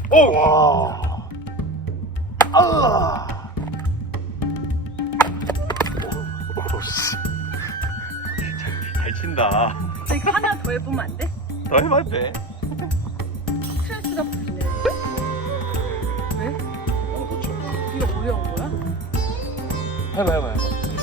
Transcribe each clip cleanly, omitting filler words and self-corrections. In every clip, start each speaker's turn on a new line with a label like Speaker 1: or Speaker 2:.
Speaker 1: 오! 와. 아. 오, 씨. 잘 친다.
Speaker 2: 이거 하나 더 해보면 안 돼?
Speaker 1: 더 해봐도 돼.
Speaker 2: 스트레스가 풀리네. 왜?
Speaker 1: 너무 좋죠.
Speaker 2: 이거 어려운 거야?
Speaker 1: 해봐.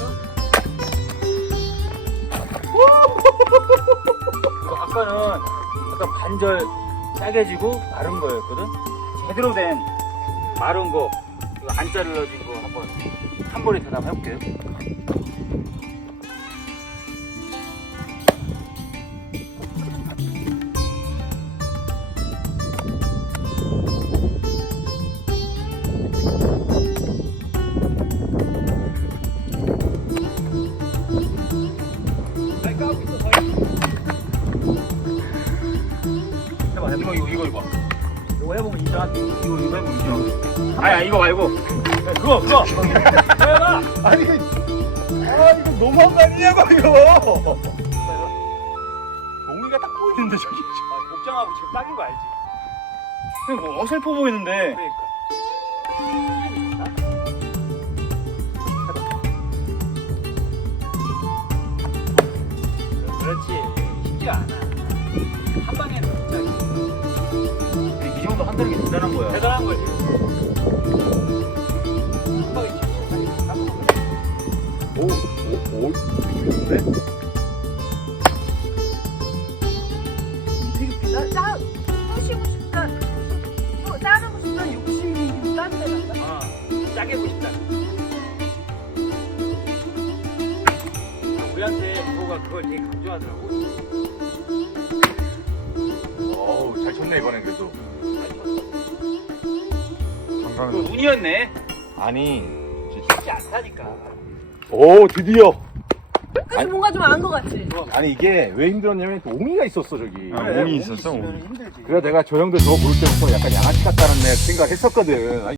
Speaker 3: 아까는 약간 반절 짜게지고 마른 거였거든? 제대로 된 마른 거, 이거 안 잘라진 거 한번 한 번에 대답해볼게요. 해봐. 이거. 이거 해보면 인정한테. 이거 해보면 인정. 아야, 이거 말고. 그거. 해봐.
Speaker 1: 아니, 이거 너무한 거 아니냐고, 이거. 몽이가 딱 보이는데, 저기.
Speaker 3: 복장하고 지금 딱인 거 알지? 뭐 어설퍼 보이는데. 그렇지. 쉽지 않아. 한 방에는 갑자기. 이 정도 한다는 게 대단한 거야. 대단한 거지. 한 방에
Speaker 1: 오, 좋은데?
Speaker 2: 되게 부시고 싶다. 자르고 싶다는 욕심이 딴 데 난다.
Speaker 3: 짜게 보고 싶다. 우리한테 부모가 그걸 되게 강조하더라고.
Speaker 1: 어우, 잘 쳤네, 이번엔 그래도.
Speaker 3: 그거 운이었네.
Speaker 1: 아니.
Speaker 3: 쉽지 않다니까.
Speaker 1: 오, 드디어.
Speaker 2: 그래서 뭔가 좀 안 거 같지?
Speaker 1: 아니, 이게 왜 힘들었냐면, 또 옹이가 있었어, 저기.
Speaker 3: 옹이 있었어, 옹이.
Speaker 1: 그래서 내가 저 형들 저거 볼 때부터 약간 양아치 같다는 내 생각을 했었거든. 아니,